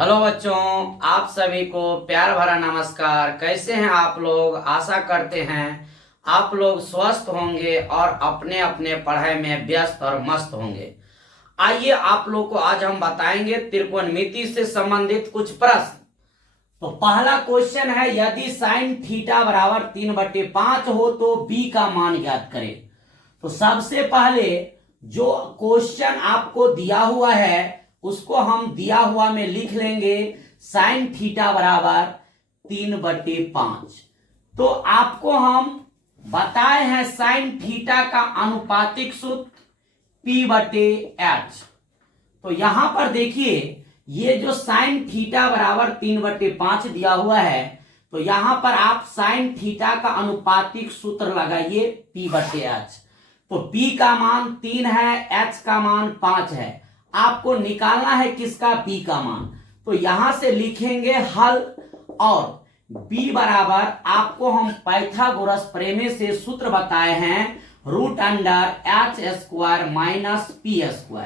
Hello बच्चों, आप सभी को प्यार भरा नमस्कार। कैसे हैं आप लोग? आशा करते हैं आप लोग स्वस्थ होंगे और अपने अपने पढ़ाई में व्यस्त और मस्त होंगे। आइए आप लोग को आज हम बताएंगे त्रिकोणमिति से संबंधित कुछ प्रश्न। तो पहला क्वेश्चन है, यदि साइन थीटा बराबर 3/5 हो तो बी का मान ज्ञात करें। तो सबसे पहले जो क्वेश्चन आपको दिया हुआ है उसको हम दिया हुआ में लिख लेंगे, साइन थीटा बराबर 3/5। तो आपको हम बताए हैं साइन थीटा का अनुपातिक सूत्र P/H। तो यहां पर देखिए, ये जो साइन थीटा बराबर 3/5 दिया हुआ है, तो यहां पर आप साइन थीटा का अनुपातिक सूत्र लगाइए P/H। तो P का मान 3 है, H का मान 5 है। आपको निकालना है किसका? B का मान। तो यहां से लिखेंगे हल, और B बराबर आपको हम पाइथागोरस प्रमेय से सूत्र बताए हैं, √H² माइनस P²।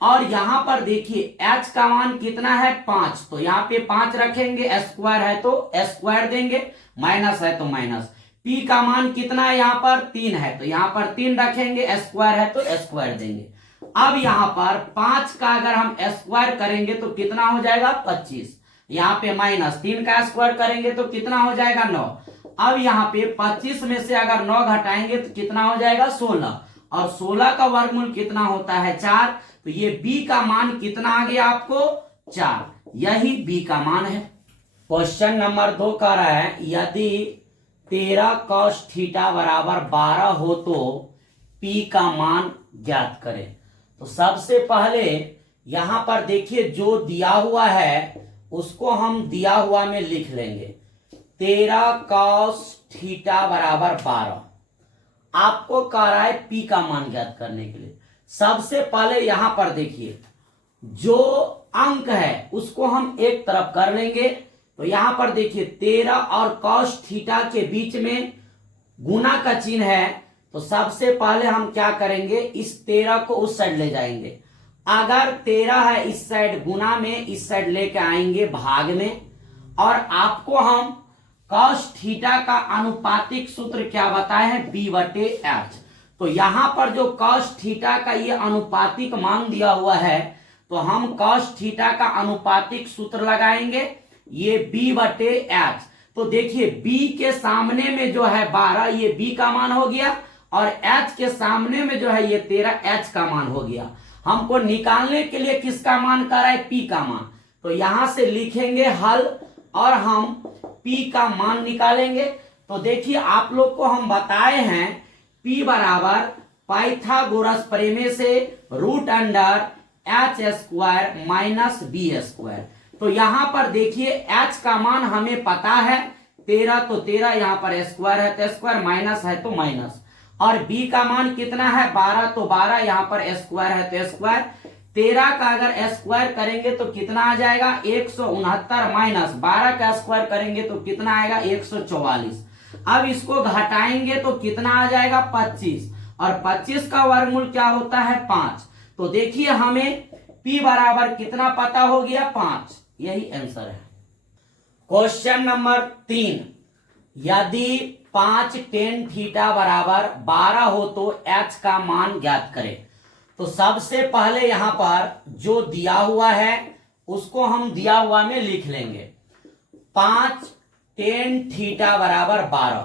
और यहां पर देखिए H का मान कितना है? 5। तो यहाँ पे 5 रखेंगे, स्क्वायर है तो स्क्वायर देंगे, माइनस है तो माइनस। P का मान कितना है? यहाँ पर 3 है, तो यहाँ पर 3 रखेंगे, स्क्वायर है तो स्क्वायर देंगे। अब यहाँ पर 5 का अगर हम स्क्वायर करेंगे तो कितना हो जाएगा? 25। यहाँ पे माइनस 3 का स्क्वायर करेंगे तो कितना हो जाएगा? 9। अब यहाँ पे 25 में से अगर 9 घटाएंगे तो कितना हो जाएगा? 16। और 16 का वर्गमूल कितना होता है? 4। तो ये B का मान कितना आ गया आपको? 4। यही B का मान है। क्वेश्चन नंबर 2 कह रहा है, यदि 13 cos थीटा बराबर 12 हो तो P का मान ज्ञात करें। तो सबसे पहले यहां पर देखिए, जो दिया हुआ है उसको हम दिया हुआ में लिख लेंगे, 13 cos थीटा बराबर 12। आपको कह रहा है P का मान ज्ञात करने के लिए। सबसे पहले यहां पर देखिए, जो अंक है उसको हम एक तरफ कर लेंगे। तो यहां पर देखिए 13 और cos थीटा के बीच में गुना का चिन्ह है। तो सबसे पहले हम क्या करेंगे, इस 13 को उस साइड ले जाएंगे। अगर 13 है इस साइड गुना में, इस साइड लेके आएंगे भाग में। और आपको हम cos थीटा का अनुपातिक सूत्र क्या बताए हैं? B/H। तो यहां पर जो cos थीटा का ये अनुपातिक मान दिया हुआ है, तो हम cos थीटा का अनुपातिक सूत्र लगाएंगे, ये B/H। तो देखिए B के सामने में जो है 12, ये B का मान हो गया, और H के सामने में जो है ये 13, H का मान हो गया। हमको निकालने के लिए किसका मान कर रहा है? P का मान। तो यहां से लिखेंगे हल, और हम P का मान निकालेंगे। तो देखिए आप लोग को हम बताए हैं P बराबर पाइथागोरस प्रमेय से √H² माइनस B²। तो यहां पर देखिए H का मान हमें पता है 13, तो 13 यहां पर स्क्वायर है तो स्क्वायर, माइनस है तो माइनस। और B का मान कितना है? 12, तो 12 यहां पर स्क्वायर है तो स्क्वायर। 13 का अगर स्क्वायर करेंगे तो कितना आ जाएगा? 169, माइनस 12 का स्क्वायर करेंगे तो कितना आएगा? 144। अब इसको घटाएंगे तो कितना आ जाएगा? 25। और 25 का वर्गमूल क्या होता है? 5। तो देखिए हमें P बराबर कितना पता हो गया? 5। यही आंसर है। क्वेश्चन नंबर 3, यदि 5 tan थीटा बराबर 12 हो तो H का मान ज्ञात करें। तो सबसे पहले यहां पर जो दिया हुआ है उसको हम दिया हुआ में लिख लेंगे, 5 tan थीटा बराबर 12।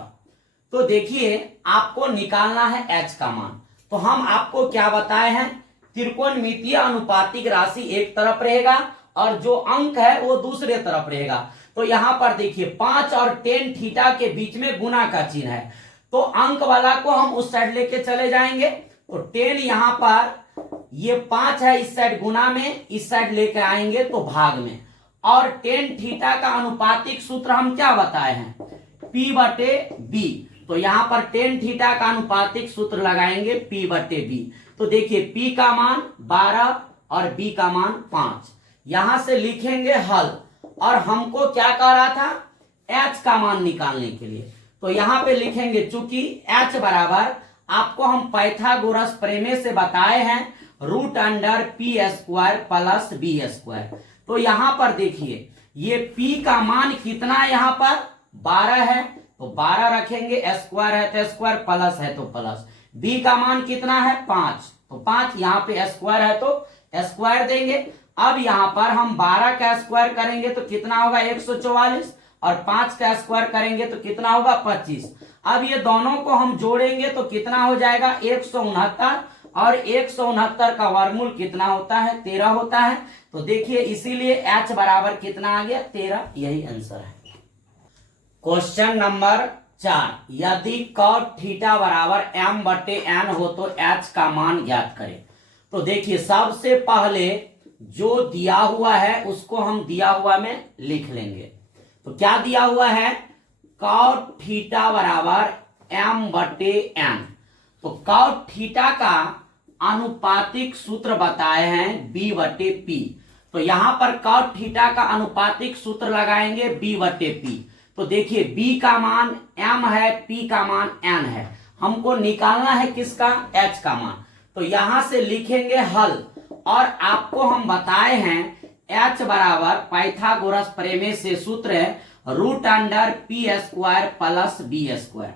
तो देखिए आपको निकालना है H का मान। तो हम आपको क्या बताए हैं? त्रिकोणमितीय अनुपातिक राशि एक तरफ रहेगा और जो अंक है वो दूसरे तरफ रहेगा। तो यहां पर देखिए 5 और tan थीटा के बीच में गुना का चिन्ह है, तो अंक वाला को हम उस साइड लेके चले जाएंगे। तो tan यहां पर ये 5 है इस साइड गुना में, इस साइड लेके आएंगे तो भाग में। और tan थीटा का अनुपातिक सूत्र हम क्या बताए हैं? P/B। तो यहां पर tan थीटा का अनुपातिक सूत्र लगाएंगे P/B। तो देखिए P का मान 12 और B का मान 5। यहां से लिखेंगे हल, और हमको क्या कह रहा था? H का मान निकालने के लिए। तो यहां पे लिखेंगे, चूंकि H बराबर आपको हम पाइथागोरस प्रमेय से बताए हैं √P² प्लस B²। तो यहां पर देखिए ये P का मान कितना यहां पर 12 है, तो 12 रखेंगे, स्क्वायर है तो स्क्वायर, प्लस है तो प्लस। B का मान कितना है 5, तो 5 यहाँ पे स्क्वायर है तो स्क्वायर देंगे। अब यहाँ पर हम 12 का स्क्वायर करेंगे तो कितना होगा 144, और 5 का स्क्वायर करेंगे तो कितना होगा 25। अब ये दोनों को हम जोड़ेंगे तो कितना हो जाएगा 169, और 169 का वर्गमूल कितना होता है 13 होता है। तो देखिए इसीलिए H बराबर कितना आ गया 13, यही आंसर है। क्वेश्चन नंबर 4, यदि cot थीटा बराबर m/n हो तो H का मान ज्ञात करें। तो देखिए सबसे पहले जो दिया हुआ है उसको हम दिया हुआ में लिख लेंगे। तो क्या दिया हुआ है, cot थीटा बराबर m/n। तो cot थीटा का अनुपातिक सूत्र बताए हैं b/p। तो यहां पर cot थीटा का अनुपातिक सूत्र लगाएंगे b/p। तो देखिए b का मान m है, p का मान n है, हमको निकालना है किसका h का मान। तो यहां से लिखेंगे हल, और आपको हम बताए हैं h बराबर पाइथागोरस प्रमेय से सूत्र है √p² प्लस b²।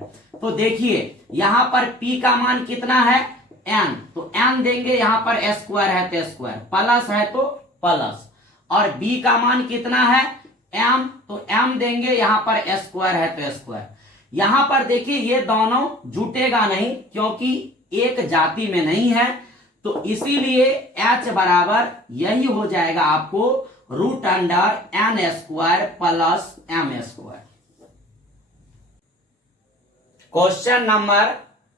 तो देखिए यहां पर p का मान कितना है n, तो n देंगे, यहां पर स्क्वायर है तो स्क्वायर, प्लस है तो प्लस, और b का मान कितना है m, तो m देंगे, यहां पर स्क्वायर है तो स्क्वायर। यहां पर देखिए ये दोनों जुटेगा नहीं क्योंकि एक जाति में नहीं है, तो इसीलिए h बराबर यही हो जाएगा आपको √n² plus m²। Question number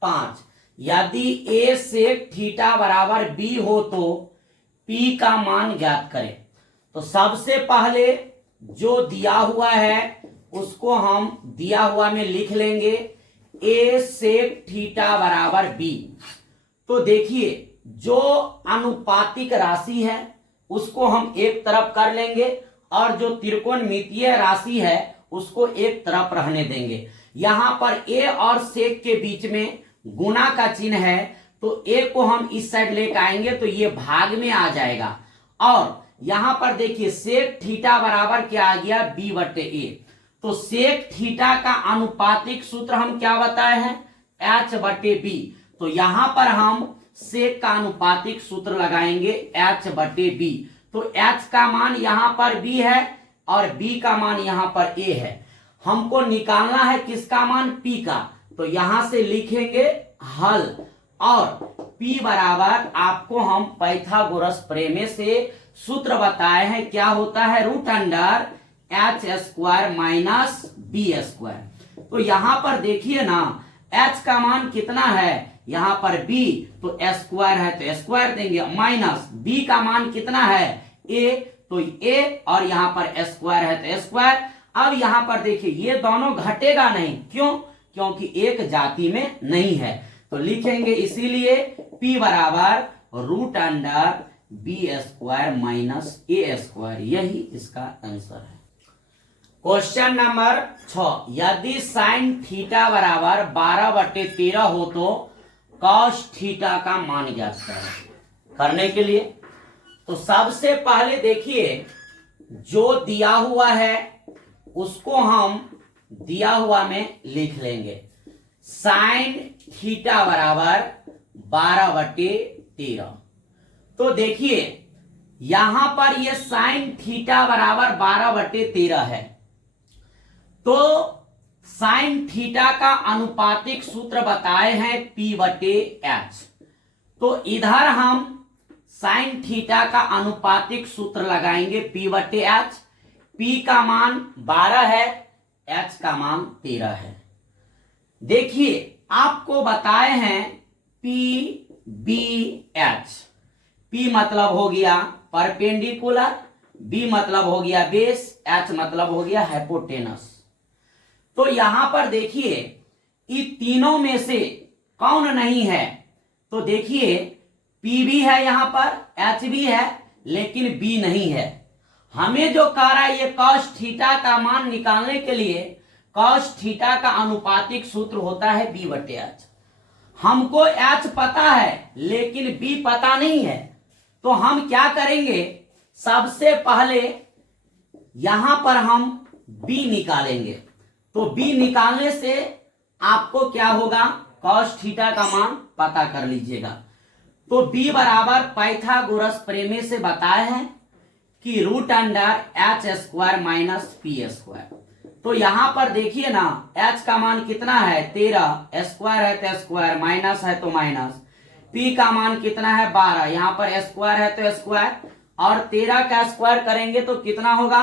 5, यदि a सेक थीटा बराबर b हो तो p का मान ज्ञात करें। तो सबसे पहले जो दिया हुआ है उसको हम दिया हुआ में लिख लेंगे a सेक थीटा बराबर b। तो देखिए जो अनुपातिक राशि है उसको हम एक तरफ कर लेंगे, और जो त्रिकोणमितीय राशि है उसको एक तरफ रहने देंगे। यहां पर a और सेक के बीच में गुना का चिन्ह है, तो a को हम इस साइड लेकर आएंगे तो ये भाग में आ जाएगा। और यहां पर देखिए सेक थीटा बराबर क्या आ गया b/a। तो सेक थीटा का अनुपातिक सूत्र हम क्या बताए हैं h/b। तो यहां पर हम सेक का अनुपातिक सूत्र लगाएंगे h/b। तो h का मान यहां पर b है और b का मान यहां पर a है, हमको निकालना है किसका मान p का। तो यहां से लिखेंगे हल, और p बराबर आपको हम पाइथागोरस प्रमेय से सूत्र बताए हैं क्या होता है √h² माइनस b²। तो यहां पर देखिए ना h का मान कितना है यहां पर b, तो स्क्वायर है तो स्क्वायर देंगे, माइनस b का मान कितना है a, तो a, और यहां पर स्क्वायर है तो स्क्वायर। अब यहां पर देखिए ये दोनों घटेगा नहीं, क्यों, क्योंकि एक जाति में नहीं है, तो लिखेंगे इसीलिए p बराबर √b² माइनस a², यही इसका आंसर है। क्वेश्चन नंबर 6, यदि साइन थीटा बराबर 12/13 हो तो कॉस थीटा का मान ज्ञात करें। करने के लिए तो सबसे पहले देखिए जो दिया हुआ है उसको हम दिया हुआ में लिख लेंगे, साइन थीटा बराबर 12/13। तो देखिए यहां पर ये साइन थीटा बराबर 12/13 है, तो साइन थीटा का अनुपातिक सूत्र बताए हैं p/h। तो इधर हम साइन थीटा का अनुपातिक सूत्र लगाएंगे p/h। p का मान 12 है, h का मान 13 है। देखिए आपको बताए हैं p/b/h। p मतलब हो गया परपेंडिकुलर, b मतलब हो गया बेस, h मतलब हो गया हाइपोटेनस। तो यहां पर देखिए इन तीनों में से कौन नहीं है, तो देखिए p भी है यहां पर, h भी है, लेकिन b नहीं है। हमें जो कह रहा है ये कॉस थीटा का मान निकालने के लिए कॉस थीटा का अनुपातिक सूत्र होता है b/h। हमको h पता है लेकिन b पता नहीं है, तो हम क्या करेंगे सबसे पहले यहां पर हम b निकालेंगे। तो b निकालने से आपको क्या होगा, cos थीटा का मान पता कर लीजिएगा। तो b बराबर पाइथागोरस प्रमेय से बताए हैं कि root under H square minus P square. तो यहां पर देखिए ना, h का मान कितना है 13, स्क्वायर है तो स्क्वायर, माइनस है तो माइनस, p का मान कितना है 12, यहां पर स्क्वायर है तो स्क्वायर, और 13 का स्क्वायर करेंगे तो कितना होगा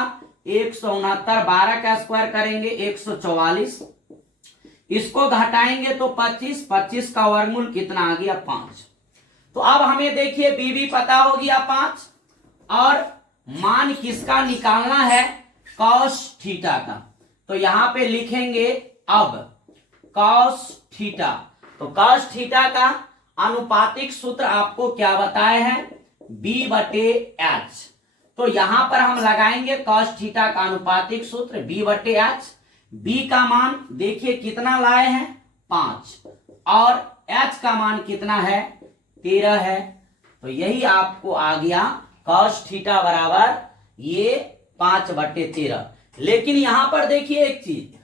169, 12 का स्क्वायर करेंगे 144, इसको घटाएंगे तो 25, 25 का वर्गमूल कितना आ गया 5। तो अब हमें देखिए b भी पता हो गया 5, और मान किसका निकालना है, cos थीटा का। तो यहां पे लिखेंगे अब cos थीटा। तो cos थीटा का अनुपातिक सूत्र आपको क्या बताए हैं, b/h। तो यहां पर हम लगाएंगे cos थीटा का अनुपातिक सूत्र b/h। b का मान देखिए कितना लाए हैं 5, और h का मान कितना है 13 है। तो यही आपको आ गया cos थीटा बराबर ये 5/13। लेकिन यहां पर देखिए एक चीज,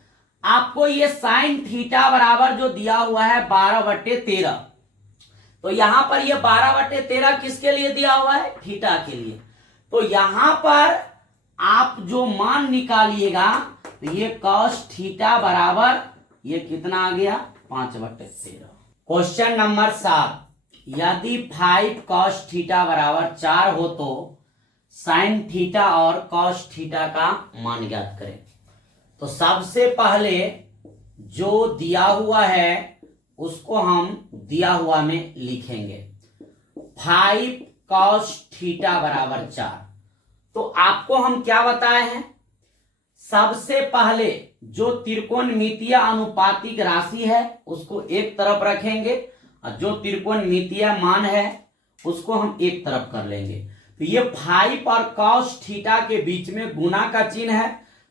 आपको ये sin थीटा बराबर जो दिया हुआ है 12/13, तो यहां पर ये 12/13 किसके लिए दिया हुआ है, थीटा के लिए। तो यहां पर आप जो मान निकालिएगा तो ये cos थीटा बराबर ये कितना आ गया 5/13। क्वेश्चन नंबर 7, यदि 5 cos थीटा बराबर 4 हो तो sin थीटा और cos थीटा का मान ज्ञात करें। तो सबसे पहले जो दिया हुआ है उसको हम दिया हुआ में लिखेंगे, 5 cos थीटा बराबर 4। तो आपको हम क्या बताए हैं, सबसे पहले जो त्रिकोणमितीय अनुपातिक राशि है उसको एक तरफ रखेंगे, और जो त्रिकोणमितीय मान है उसको हम एक तरफ कर लेंगे। तो ये 5 और cos थीटा के बीच में गुना का चिन्ह है,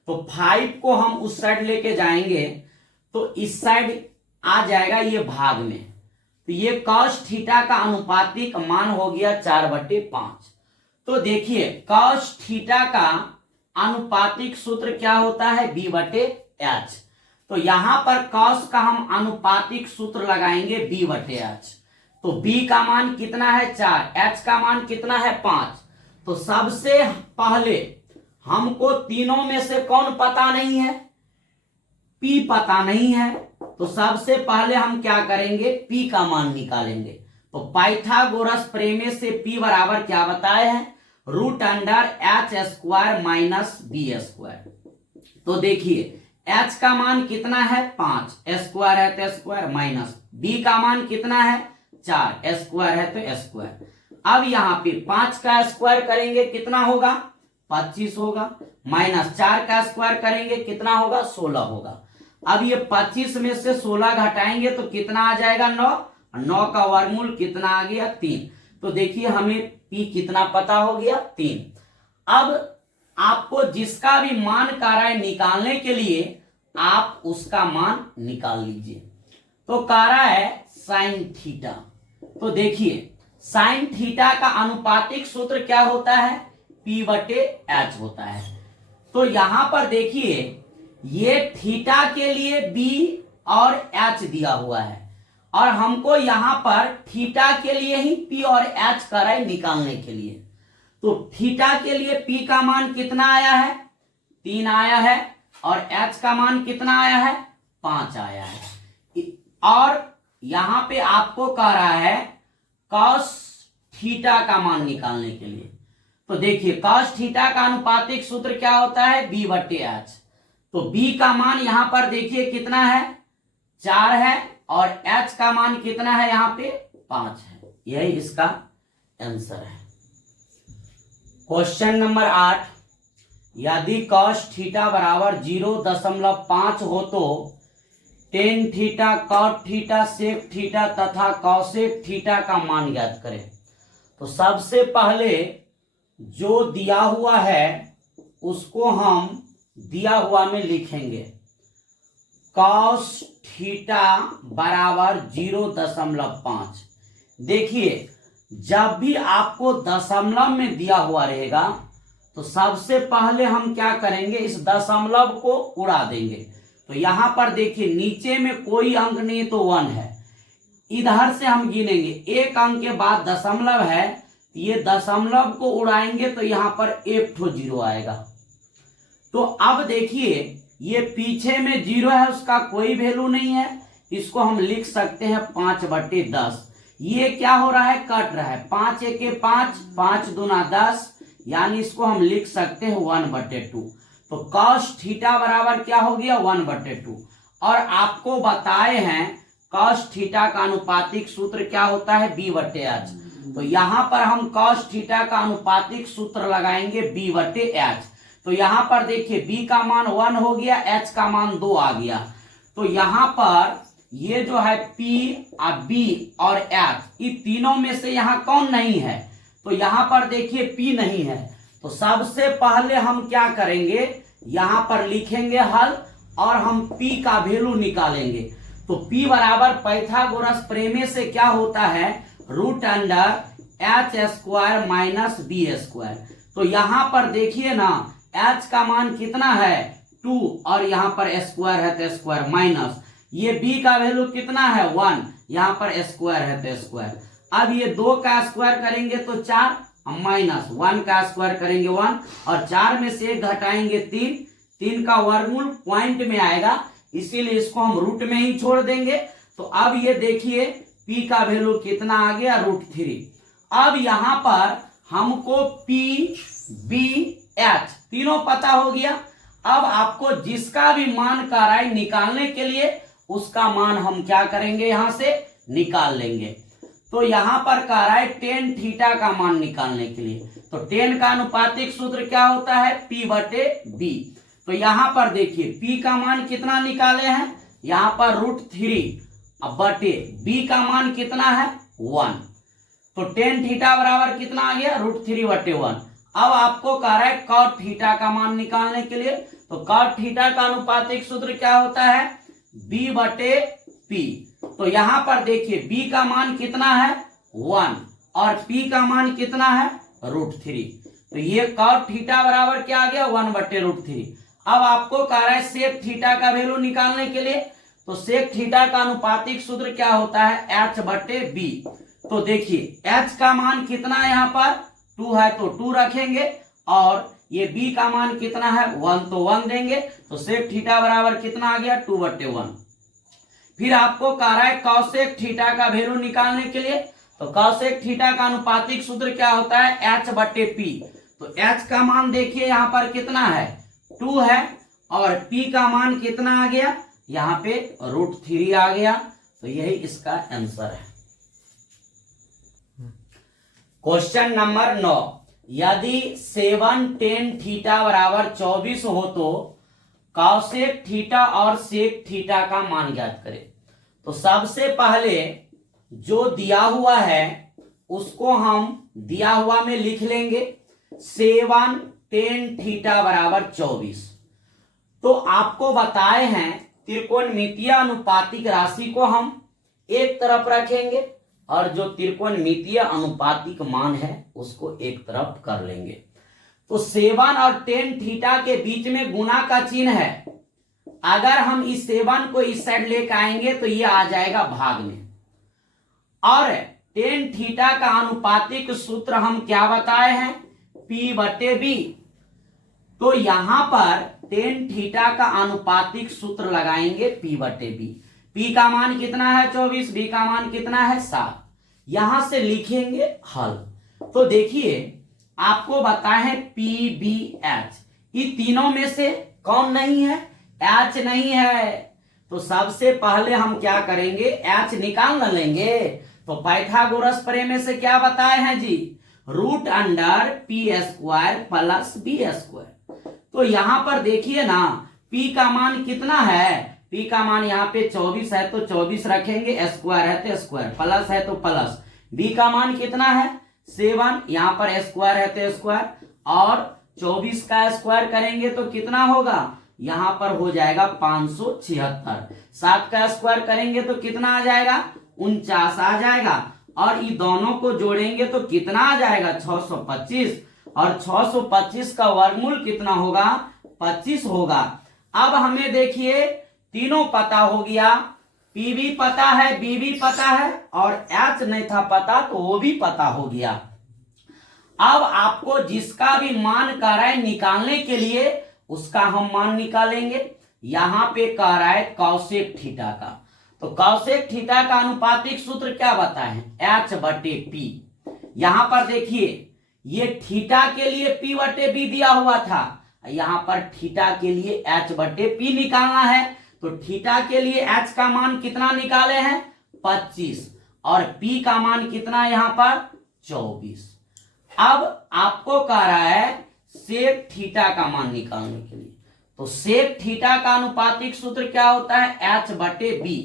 तो 5 को हम उस साइड लेके जाएंगे तो इस साइड आ जाएगा ये भाग में। तो ये cos थीटा का अनुपातिक मान हो गया 4/5। तो देखिए cos थीटा का अनुपातिक सूत्र क्या होता है b/h। तो यहां पर cos का हम अनुपातिक सूत्र लगाएंगे b/h। तो b का मान कितना है 4, h का मान कितना है 5। तो सबसे पहले हमको तीनों में से कौन पता नहीं है, p पता नहीं है। तो सबसे पहले हम क्या करेंगे, p का मान निकालेंगे। तो पाइथागोरस प्रमेय से p बराबर क्या बताए हैं, root under H square minus B square. तो देखिए h का मान कितना है 5, स्क्वायर है तो स्क्वायर, माइनस b का मान कितना है 4, स्क्वायर है तो स्क्वायर। अब यहाँ पे 5 का स्क्वायर करेंगे कितना होगा 25 होगा, माइनस 4 का स्क्वायर करेंगे कितना होगा 16 होगा। अब ये 25 में से 16 घटाएंगे तो कितना आ जाएगा 9, 9 का वर्गमूल कितना आ गया 3। तो देखिए हमें p कितना पता हो गया 3। अब आपको जिसका भी मान कह रहा है निकालने के लिए आप उसका मान निकाल लीजिए। तो कह रहा है sin थीटा। तो देखिए sin थीटा का अनुपातिक सूत्र क्या होता है p/h होता है। तो यहां पर देखिए ये थीटा के लिए b और h दिया हुआ है, और हमको यहां पर थीटा के लिए ही p और h कह रहा है निकालने के लिए। तो थीटा के लिए p का मान कितना आया है 3 आया है, और h का मान कितना आया है 5 आया है। और यहां पे आपको कह रहा है cos थीटा का मान निकालने के लिए। तो देखिए cos थीटा का अनुपातिक सूत्र क्या होता है b/h। तो b का मान यहां पर देखिए कितना है 4 है, और h का मान कितना है यहां पे 5 है। यही इसका आंसर है। क्वेश्चन नंबर 8, यदि cos थीटा बराबर 0.5 हो तो tan theta, cot theta, sec theta तथा cosec थीटा का मान ज्ञात करें। तो सबसे पहले जो दिया हुआ है उसको हम दिया हुआ में लिखेंगे, cos थीटा बराबर 0.5। देखिए जब भी आपको दशमलव में दिया हुआ रहेगा तो सबसे पहले हम क्या करेंगे, इस दशमलव को उड़ा देंगे। तो यहां पर देखिए नीचे में कोई अंक नहीं तो 1 है, इधर से हम गिनेंगे, एक अंक के बाद दशमलव है, ये दशमलव को उड़ाएंगे तो यहां पर एक ठो 0 आएगा। तो अब देखिए ये पीछे में 0 है, उसका कोई वैल्यू नहीं है, इसको हम लिख सकते हैं 5/10। ये क्या हो रहा है, कट रहा है, 5 एके 5, 5 दूना 10, यानी इसको हम लिख सकते हैं 1/2। तो cos थीटा बराबर क्या हो गया, 1/2। और आपको बताए हैं cos थीटा का अनुपातिक सूत्र क्या होता है, b/h। तो यहां पर हम cos थीटा का अनुपातिक सूत्र लगाएंगे b/h। तो यहां पर देखिए b का मान 1 हो गया, h का मान 2 आ गया। तो यहां पर ये जो है p, b और h, ये तीनों में से यहां कौन नहीं है, तो यहां पर देखिए p नहीं है। तो सबसे पहले हम क्या करेंगे, यहां पर लिखेंगे हल और हम p का वैल्यू निकालेंगे। तो p बराबर पाइथागोरस प्रमेय से क्या होता है, √h² माइनस b²। तो यहां पर देखिए ना h का मान कितना है 2 और यहां पर स्क्वायर है तो स्क्वायर माइनस, ये b का वैल्यू कितना है 1, यहां पर स्क्वायर है तो स्क्वायर। अब ये 2 का स्क्वायर करेंगे तो 4 माइनस 1 का स्क्वायर करेंगे 1 और 4 में से 1 घटाएंगे 3, 3 का वर्गमूल पॉइंट में आएगा, इसीलिए इसको हम रूट में ही छोड़ देंगे। तो अब ये देखिए p का वैल्यू कितना आ गया, √3। अब यहां पर हमको p, b, h तीनों पता हो गया। अब आपको जिसका भी मान का राय निकालने के लिए उसका मान हम क्या करेंगे, यहां से निकाल लेंगे। तो यहां पर कह रहा है tan थीटा का मान निकालने के लिए, तो tan का अनुपातिक सूत्र क्या होता है, p/b। तो यहां पर देखिए p का मान कितना निकाले हैं, यहां पर √3 बटे b का मान कितना है 1। तो tan थीटा बराबर कितना आ गया, √3/1। अब आपको कह रहा है cot थीटा का मान निकालने के लिए, तो cot थीटा का अनुपातिक सूत्र क्या होता है, b/p। तो यहां पर देखिए b का मान कितना है 1 और p का मान कितना है √3। तो ये cot थीटा बराबर क्या आ गया, 1/√3। अब आपको कह रहा है sec थीटा का वैल्यू निकालने के लिए, तो sec थीटा का अनुपातिक सूत्र क्या होता है, h/b। तो देखिए h का मान कितना है, यहाँ पर 2 है तो 2 रखेंगे और ये b का मान कितना है 1 तो 1 देंगे। तो sec थीटा बराबर कितना आ गया, 2/1। फिर आपको कह रहा है cosec थीटा का वैल्यू निकालने के लिए, तो cosec थीटा का अनुपातिक सूत्र क्या होता है, h/p। तो h का मान देखिए यहाँ पर कितना है 2 है और p का मान कितना आ गया, यहाँ पे √3 आ गया। तो यही इसका आंसर है। क्वेश्चन नंबर 9, यदि 7 tan थीटा बराबर 24 हो तो cosec थीटा और sec थीटा का मान ज्ञात करें। तो सबसे पहले जो दिया हुआ है उसको हम दिया हुआ में लिख लेंगे, 7 tan थीटा बराबर 24। तो आपको बताए हैं त्रिकोणमितीय अनुपातिक राशि को हम एक तरफ रखेंगे और जो त्रिकोणमितीय अनुपातिक मान है उसको एक तरफ कर लेंगे। तो 7 और tan थीटा के बीच में गुना का चिन्ह है, अगर हम इस 7 को इस साइड लेकर आएंगे तो ये आ जाएगा भाग में। और tan थीटा का अनुपातिक सूत्र हम क्या बताए हैं, p/b। तो यहां पर tan थीटा का अनुपातिक सूत्र लगाएंगे p/b। p का मान कितना है 24, b का मान कितना है 7। यहां से लिखेंगे हल। तो देखिए आपको बताए p/b/h, ये तीनों में से कौन नहीं है, h नहीं है। तो सबसे पहले हम क्या करेंगे, h निकाल न लेंगे। तो पाइथागोरस प्रमेय से क्या बताए हैं जी, √p² प्लस b²। तो यहां पर देखिए ना p का मान कितना है, p का मान यहाँ पे 24 है तो 24 रखेंगे, स्क्वायर है तो स्क्वायर, प्लस है तो प्लस। b का मान कितना है 7, यहाँ पर स्क्वायर है तो स्क्वायर, और 24 का स्क्वायर करेंगे तो कितना होगा, यहाँ पर हो जाएगा 576। 7 का स्क्वायर करेंगे तो कितना आ जाएगा 49 आ जाएगा, और ये दोनों को जोड़ेंगे तो कितना आ जाएगा 625, और 625 का वर्गमूल कितना होगा 25 होगा। अब हमें देखिए तीनों पता हो गया, पी भी पता है, बी भी पता है, और एच नहीं था पता तो वो भी पता हो गया। अब आपको जिसका भी मान कह रहा है निकालने के लिए उसका हम मान निकालेंगे। यहां पे कह रहा है कौसेक थीटा का, तो कौसेक थीटा का अनुपातिक सूत्र क्या बताए एच बटे पी। यहां पर देखिए ये थीटा के लिए पी बटे बी दिया हुआ था, यहां पर थीटा के लिए एच बटे पी निकालना है। तो थीटा के लिए एच का मान कितना निकाले हैं 25, और पी का मान कितना यहां पर 24। अब आपको कह रहा है सेक थीटा का मान निकालने के लिए, तो सेक थीटा का अनुपातिक सूत्र क्या होता है एच बटे बी।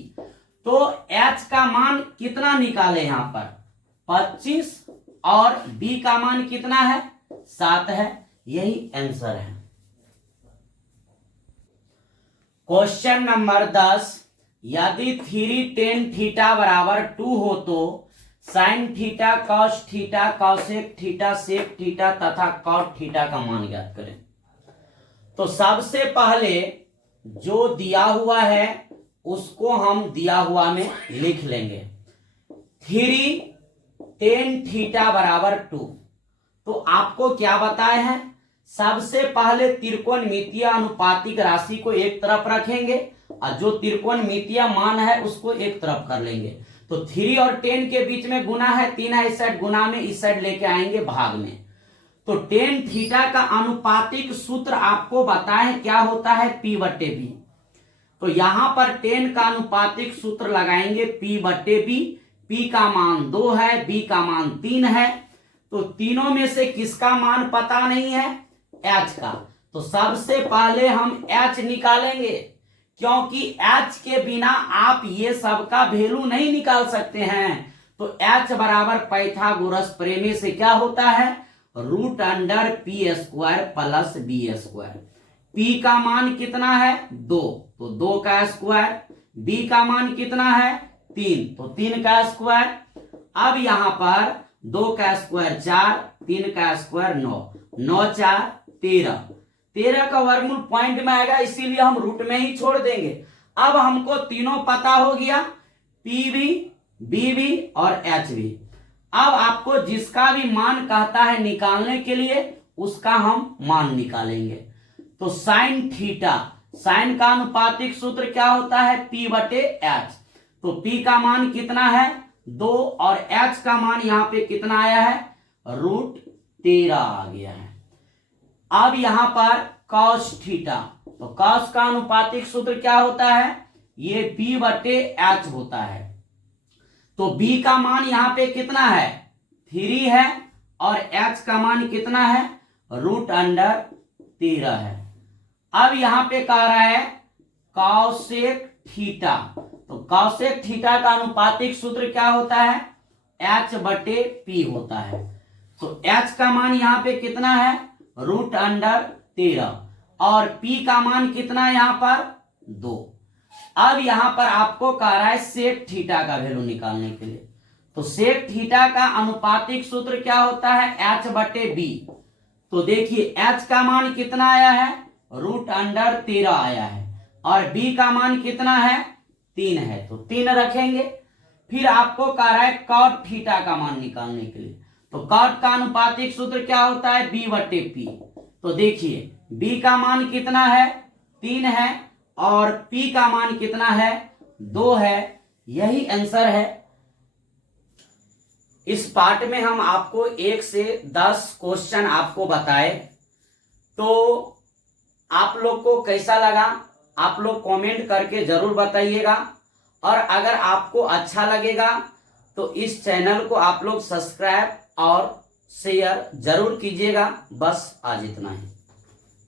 तो एच का मान कितना निकाले यहां पर 25, और बी का मान कितना है 7 है। यही आंसर है। क्वेश्चन नंबर 10, यदि 3 tan थीटा बराबर 2 हो तो sine theta, cos theta, cosec theta, sec theta तथा कॉट थीटा का मान ज्ञात करें। तो सबसे पहले जो दिया हुआ है उसको हम दिया हुआ में लिख लेंगे। 3 tan थीटा बराबर 2, तो आपको क्या बताए हैं, सबसे पहले त्रिकोणमितीय अनुपातिक राशि को एक तरफ रखेंगे और जो त्रिकोणमितीय मान है उसको एक तरफ कर लेंगे। तो 3 और 10 के बीच में गुना है, 3 है इस साइड, गुना में इस साइड लेके आएंगे भाग में। तो tan थीटा का अनुपातिक सूत्र आपको बताए क्या होता है P बटे बी। तो यहां पर tan का अनुपातिक सूत्र लगाएंगे P बटे बी। P का मान 2 है, B का मान 3 है, तो तीनों में से किसका मान पता नहीं है H का। तो सबसे पहले हम H निकालेंगे, क्योंकि H के बिना आप ये सबका वैल्यू नहीं निकाल सकते हैं। तो H बराबर पाइथागोरस प्रमेय से क्या होता है √p² प्लस b²। P का मान कितना है 2, तो 2 का स्क्वायर। B का मान कितना है 3, तो 3 का स्क्वायर। अब यहां पर 2 का स्क्वायर 4, 3 का स्क्वायर 9, 9 4 13, 13 का वर्गमूल पॉइंट में आएगा, इसीलिए हम रूट में ही छोड़ देंगे। अब हमको तीनों पता हो गया, पी भी, बी भी और एच भी। अब आपको जिसका भी मान कहता है निकालने के लिए उसका हम मान निकालेंगे। तो साइन थीटा, साइन का अनुपातिक सूत्र क्या होता है पी बटे एच। तो पी का मान कितना है 2, और एच का मान यहां पे कितना आया है √13 आ गया है। अब यहां पर कॉस थीटा, तो कॉस का अनुपातिक सूत्र क्या होता है ये P बटे एच होता है। तो B का मान यहां पे कितना है 3 है, और H का मान कितना है √13 है। अब यहां पे कह रहा है कॉसेक थीटा, तो कॉसेक थीटा का अनुपातिक सूत्र क्या होता है H बटे P होता है। तो H का मान यहां पे कितना है √13, और P का मान कितना है यहां पर 2। अब यहां पर आपको कह रहा है सेक थीटा का वैल्यू निकालने के लिए। तो सेक थीटा का अनुपातिक सूत्र क्या होता है H बटे बी। तो देखिए H का मान कितना आया है √13 आया है, और B का मान कितना है 3 है, तो 3 रखेंगे। फिर आपको कह रहा है कॉट थीटा का मान निकालने के लिए। तो कॉट का अनुपातिक सूत्र क्या होता है B बटे P। तो देखिए B का मान कितना है 3 है, और P का मान कितना है 2 है। यही आंसर है। इस पार्ट में हम आपको 1 से 10 क्वेश्चन आपको बताए, तो आप लोग को कैसा लगा आप लोग कमेंट करके जरूर बताइएगा। और अगर आपको अच्छा लगेगा तो इस चैनल को आप लोग सब्सक्राइब और शेयर जरूर कीजिएगा। बस आज इतना ही।